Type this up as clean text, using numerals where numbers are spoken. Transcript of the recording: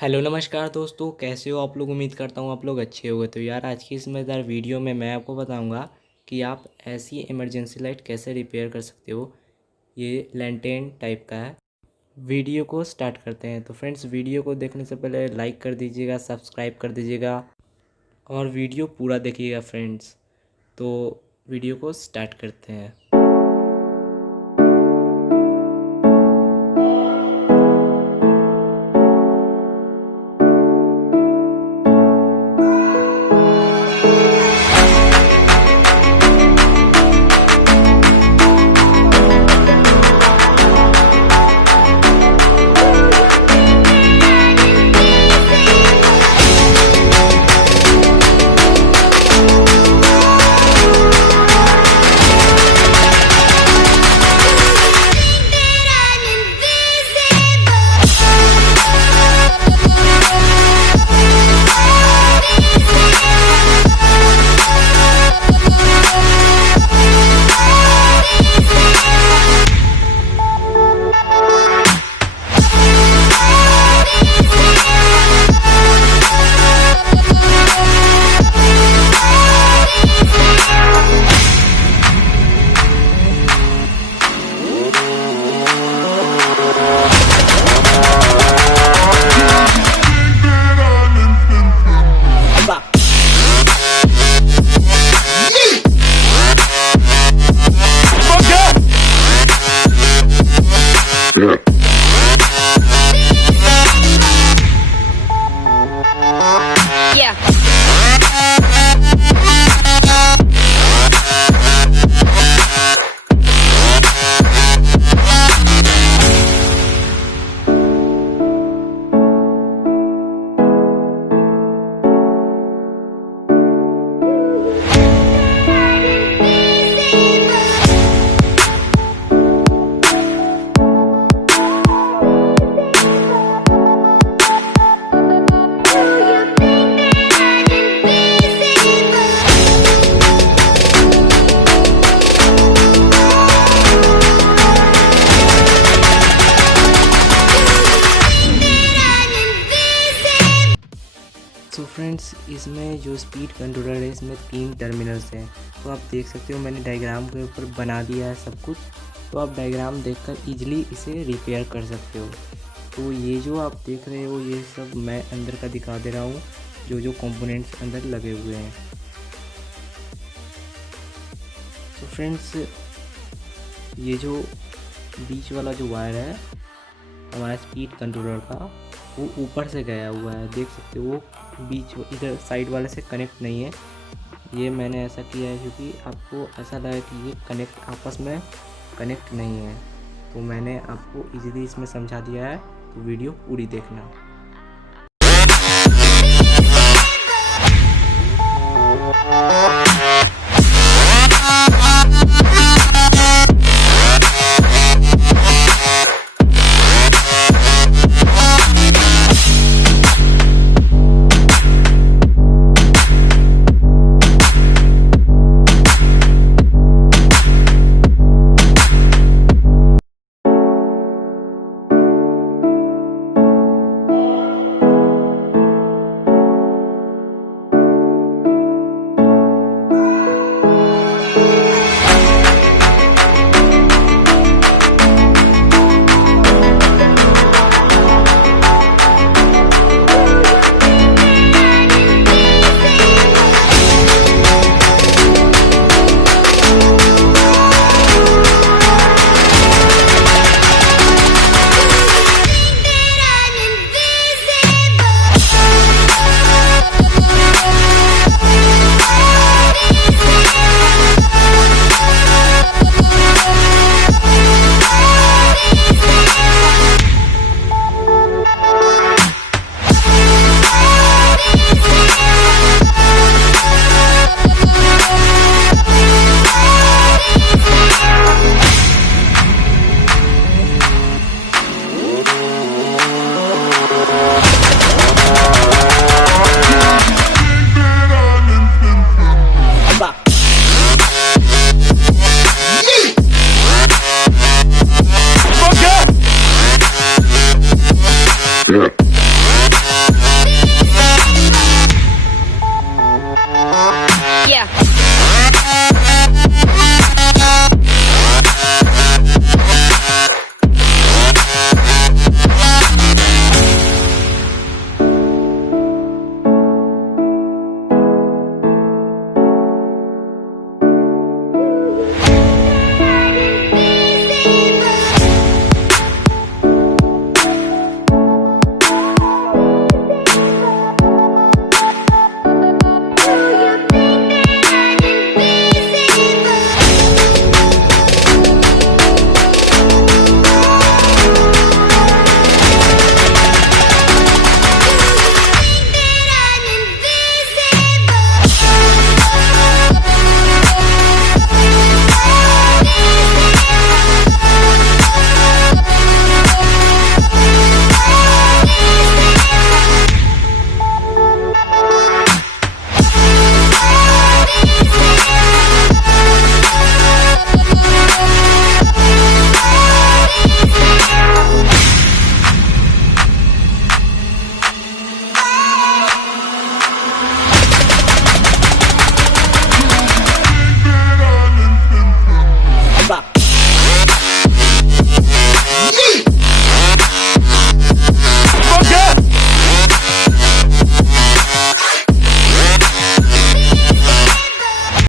हेलो नमस्कार दोस्तों, कैसे हो आप लोग। उम्मीद करता हूँ आप लोग अच्छे होंगे। तो यार आज की इस मज़ेदार वीडियो में मैं आपको बताऊंगा कि आप ऐसी इमरजेंसी लाइट कैसे रिपेयर कर सकते हो। ये लैंटेन टाइप का है। वीडियो को स्टार्ट करते हैं। तो फ्रेंड्स, वीडियो को देखने से पहले लाइक कर दीजिएगा, सब्सक्राइब कर दीजिएगा और वीडियो पूरा देखिएगा फ्रेंड्स। तो वीडियो को स्टार्ट करते हैं। तो फ्रेंड्स, इसमें जो स्पीड कंट्रोलर है इसमें 3 टर्मिनल्स हैं। तो आप देख सकते हो मैंने डायग्राम के ऊपर बना दिया है सब कुछ। तो आप डायग्राम देखकर इजीली इसे रिपेयर कर सकते हो। तो ये जो आप देख रहे हो ये सब मैं अंदर का दिखा दे रहा हूँ, जो जो कंपोनेंट्स अंदर लगे हुए हैं। तो फ्रेंड्स, ये जो बीच वाला जो वायर है हमारा स्पीड कंट्रोलर का, वो ऊपर से गया हुआ है। देख सकते हो वो बीच इधर साइड वाले से कनेक्ट नहीं है। ये मैंने ऐसा किया है क्योंकि आपको ऐसा लगा कि ये कनेक्ट आपस में कनेक्ट नहीं है। तो मैंने आपको इजीली इसमें समझा दिया है। तो वीडियो पूरी देखना। Yeah.